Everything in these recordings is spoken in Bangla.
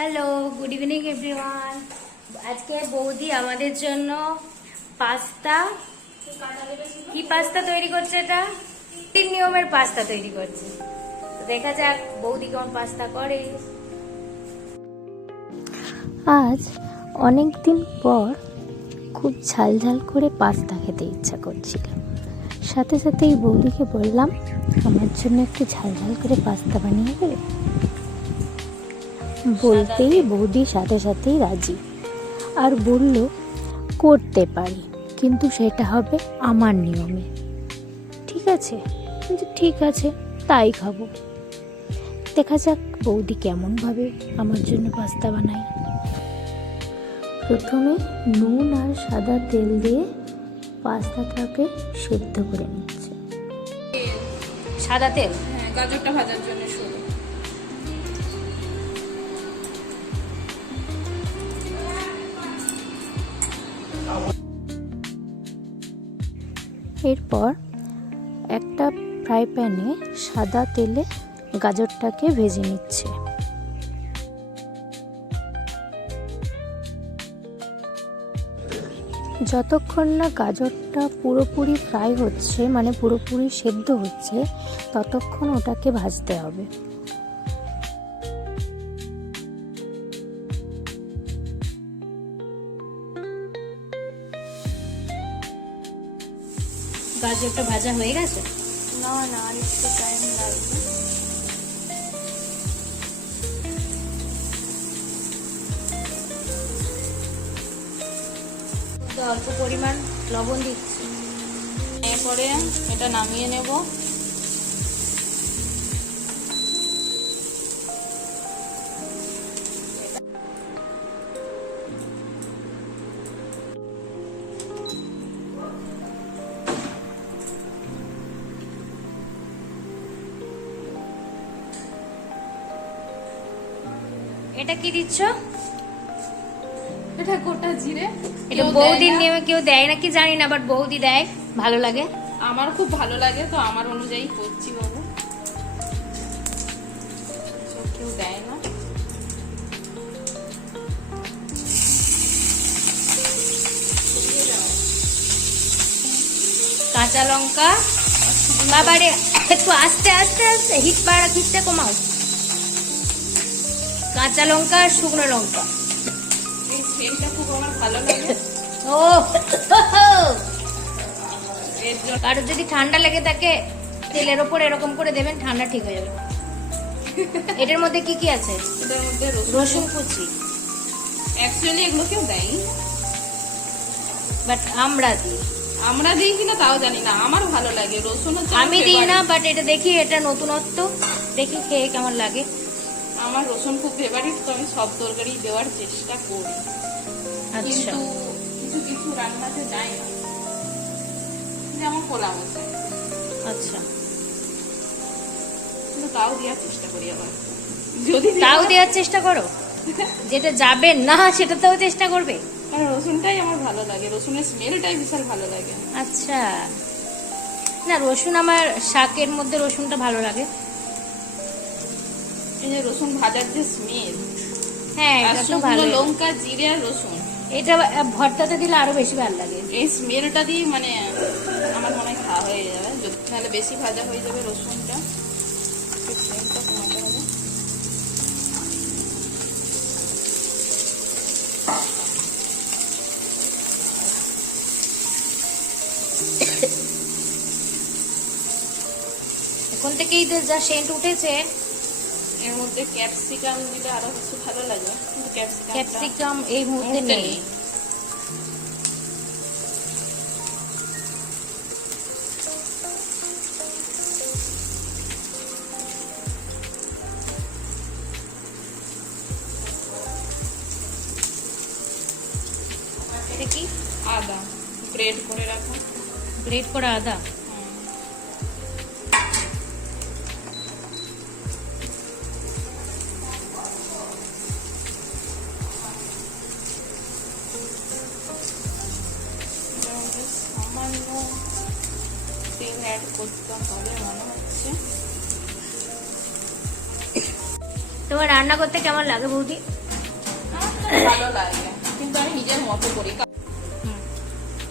হ্যালো গুড ইভিনিং এভরিওয়ান আজকে বৌদি আমাদের জন্য পাস্তা কি পাস্তা তৈরি করছে এটা? তিন নিয়মের পাস্তা তৈরি করছে। দেখা যাক, বৌদি কেমন পাস্তা করে। আজ অনেক দিন পর খুব ঝাল ঝাল করে পাস্তা খেতে ইচ্ছা করছিল। সাথে সাথে এই বৌদিকে বললাম, আমার জন্য একটু ঝাল ঝাল করে পাস্তা বানিয়ে দেবে বলতেই বৌদি সাথে সাথেই রাজি। আর বলল, করতে পারি, কিন্তু সেটা হবে আমার নিয়মে। ঠিক আছে, কিন্তু ঠিক আছে, তাই খাব। দেখা যাক বৌদি কেমনভাবে আমার জন্য পাস্তা বানায়। প্রথমে নুন আর সাদা তেল দিয়ে পাস্তাটাকে সেদ্ধ করে নিচ্ছে। সাদা তেল? হ্যাঁ গাজরটা ভাজার জন্য। এরপর একটা ফ্রাই প্যানে সাদা তেলে গাজরটাকে ভেজে নিচ্ছে। যতক্ষণ না গাজরটা পুরোপুরি ফ্রাই হচ্ছে মানে পুরোপুরি সেদ্ধ হচ্ছে, ততক্ষণ ওটাকে ভাজতে হবে। গাজরটা ভাজা হয়ে গেছে? না না আর একটু টাইম লাগবে। তো অল্প পরিমাণ লবণ দিচ্ছি। এরপরে এটা নামিয়ে নেব। এটা কি দিচ্ছ? এটা গোটা জিরে। এটা কেউ দেয় বৌদির না। নিয়মে কেউ দেয় নাকি জানি না বাট বৌদি দেয়। ভালো লাগে? আমার খুব ভালো লাগে তো আমার অনুযায়ী করছি বাবু। কেউ দেয় না। কাঁচা লঙ্কা। বাবারে একটু আস্তে আস্তে আস্তে হিট বাড়া হিটটা কমাও। কাঁচা লঙ্কা আর শুকনো লঙ্কা। ও কারোর যদি ঠান্ডা লেগে থাকে তেলের ওপর এরকম করে দেবেন ঠান্ডা ঠিক হয়ে যাবে। এটার মধ্যে কি কি আছে? এটার মধ্যে রসুন। রসুন কুচি। অ্যাকচুয়ালি এগুলো কেউ দেয় বাট আমরা দিই। আমরা দিই কিনা তাও জানি না। আমার ভালো লাগে। রসুন আমি দিই না বাট এটা দেখি এটা নতুনত্ব। দেখি খেয়ে কেমন লাগে। আমার রসুন খুব ফেভারিট তো আমি সব তরকারি দেওয়ার চেষ্টা করি। আচ্ছা। কিন্তু কিছু কিছু রান্নাতে যায় না। যেমন পোলাও আচ্ছা। কিন্তু তাও দেওয়ার চেষ্টা করি আবার। যদি তাও দেওয়ার চেষ্টা করো? যেটা যাবে না সেটাতেও চেষ্টা করবে? কারণ রসুনটাই আমার ভালো লাগে। রসুনের স্মেলটাই বিশাল ভালো লাগে। আচ্ছা। না রসুন আমার শাকের মধ্যে রসুনটা ভালো লাগে। এই যে রসুন ভাজার যে স্মেল হ্যাঁ এটা তো ভালো লঙ্কা জিরে আর রসুন। এটা ভর্তাতে দিলে আরও বেশি ভালো লাগে। এই স্মেলটা দিয়ে মানে আমার মনে হয় খাওয়া হয়ে যাবে। যদি নাহলে বেশি ভাজা হয়ে যাবে রসুনটা। স্মেলটা কমাতে হবে। এখন থেকেই তো যা সেন্ট উঠেছে এর মধ্যে ক্যাপসিকাম দিলে আরও কিছু ভালো লাগে কিন্তু ক্যাপসিকাম ক্যাপসিকাম এই মুহূর্তে নেই। এটা কি? আদা। গ্রেট করে রাখা। গ্রেট করা আদা? অ্যাড করতে হবে মনে হচ্ছে তোমার রান্না করতে কেমন লাগে বৌদি? ভালো লাগে। কিন্তু আমি নিজের মতো করি।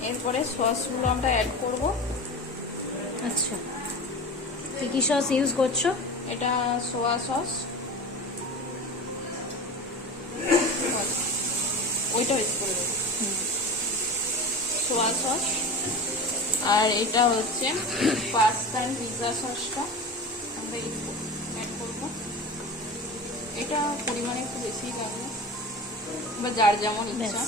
এরপরে সসগুলো আমরা অ্যাড করব। আচ্ছা। কি কি সস ইউজ করছ? এটা সোয়া সস ওইটা ইউজ করে দেবো। সোয়া সস আর এটা হচ্ছে পাস্তা অ্যান্ড পিৎজা সসটা। আমরা একটু অ্যাড করব। এটা পরিমাণে একটু বেশিই লাগবে বা যার যেমন ইচ্ছা।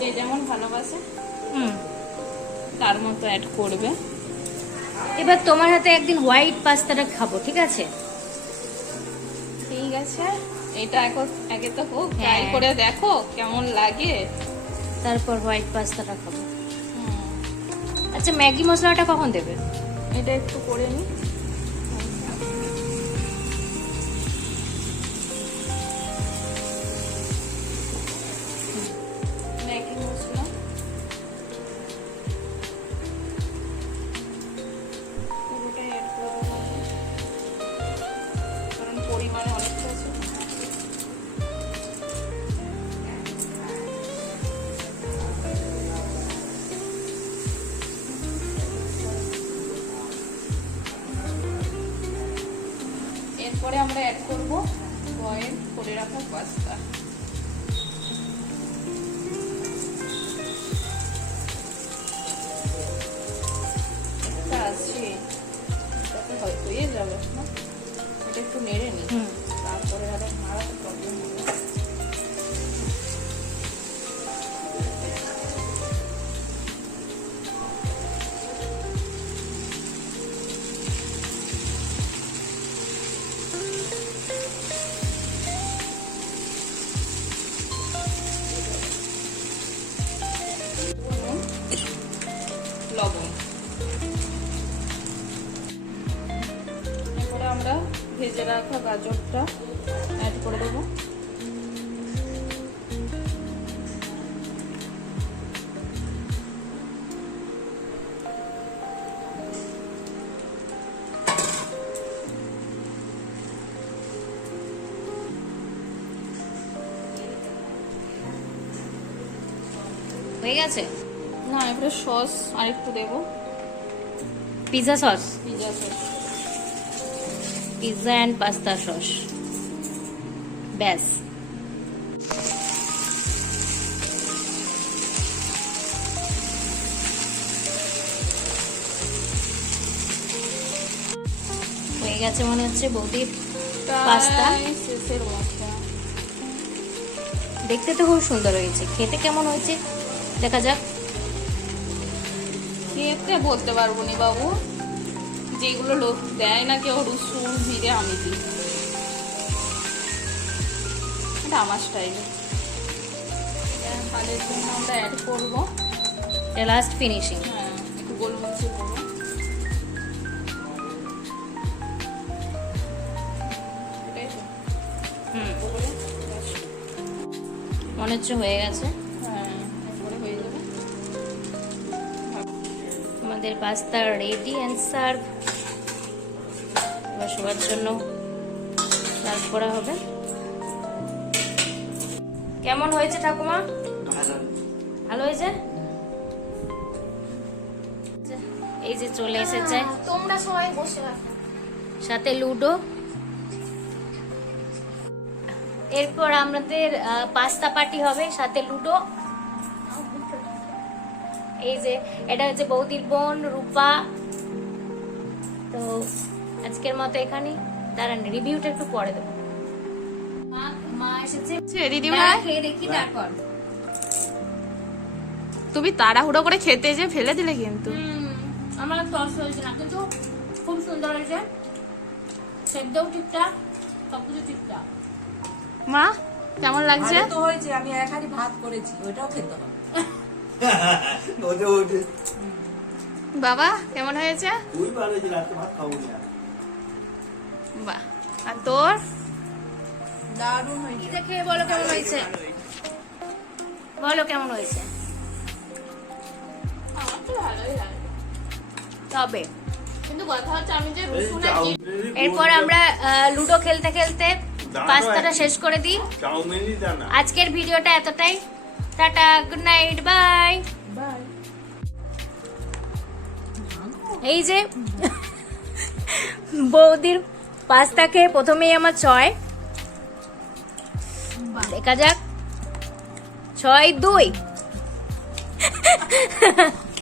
যে যেমন ভালোবাসে হুম। তার মতো অ্যাড করবে। এবার তোমার হাতে একদিন হোয়াইট পাস্তাটা খাব ঠিক আছে? ঠিক আছে। এটা এখন আগে তো হোক ট্রাই হ্যাঁ। করে দেখো কেমন লাগে। তারপর হোয়াইট পাস্তাটা খাব। আচ্ছা ম্যাগি মশলাটা কখন দেবে? এটা একটু করে নি পরিমাণে অনেকটা আমরা অ্যাড করব বয়েল করে রাখা পাস্তা। আছে। হয়তো হয়ে যাবে না? এটা একটু নেড়ে নি তারপরে আবার নাড়াতে প্রবলেম হবে। লবণ। এরপরে আমরা ভেজে রাখা গাজরটা অ্যাড করে দেবো। হয়ে গেছে? না এবারে সস আর একটু দেবো। Pizza sauce pizza sauce pizza and pasta sauce ব্যাস। হয়ে গেছে মনে হচ্ছে বৌদির পাস্তা? দেখতে তো খুব সুন্দর হয়েছে। খেতে কেমন হয়েছে? দেখা যাক। খেতে বলতে পারব নি বাবু যেগুলো লোক দেয় না কেউ রসুন জিরে আমি দিই। এটা আমার স্টাইলে জন্য আমরা অ্যাড করব। লাস্ট ফিনিশিং হ্যাঁ একটু গোলমরিচের। মনে হচ্ছে হয়ে গেছে। আমাদের পাস্তা রেডি অ্যান্ড সার্ভ সবার জন্য সার্ভ করা হবে। কেমন হয়েছে ঠাকুমা? ভালো। হয়েছে? এই যে চলে এসেছে। তোমরা সবাই বসে সাথে লুডো। এরপর আমাদের পাস্তা পার্টি হবে সাথে লুডো। এই যে এটা হচ্ছে বৌদির বোন রূপা। তো আজকের মতো এখানেই। দাঁড়ান রিভিউটা একটু পরে দেবো। মা মা এসেছে। খেয়ে দেখি তারপর। তুমি তাড়াহুড়ো করে খেতে যে ফেলে দিলে কিন্তু। আমার টস হয়েছে না কিন্তু খুব সুন্দর হয়েছে। সেদ্ধও ঠিকঠাক সবকিছু ঠিকঠাক। মা কেমন লাগছে? তো হয়েছে আমি একাই ভাত করেছি ওইটাও খেতে হবে। বাবা কেমন হয়েছে? তুই ভালো যে রাতে ভাত খাব না। বাহ আর তোর? দারুণ হয়েছে। দেখে বলো কেমন হয়েছে। বলো কেমন হয়েছে। তবে এরপর আমরা লুডো খেলতে খেলতে পাস্তাটা শেষ করে দিই। আজকের ভিডিওটা এতটাই। Tata good night bye bye এই যে বৌদির পাস্তা খেয়ে প্রথমেই আমার ছয়। দেখা যাক। ছয় দুই।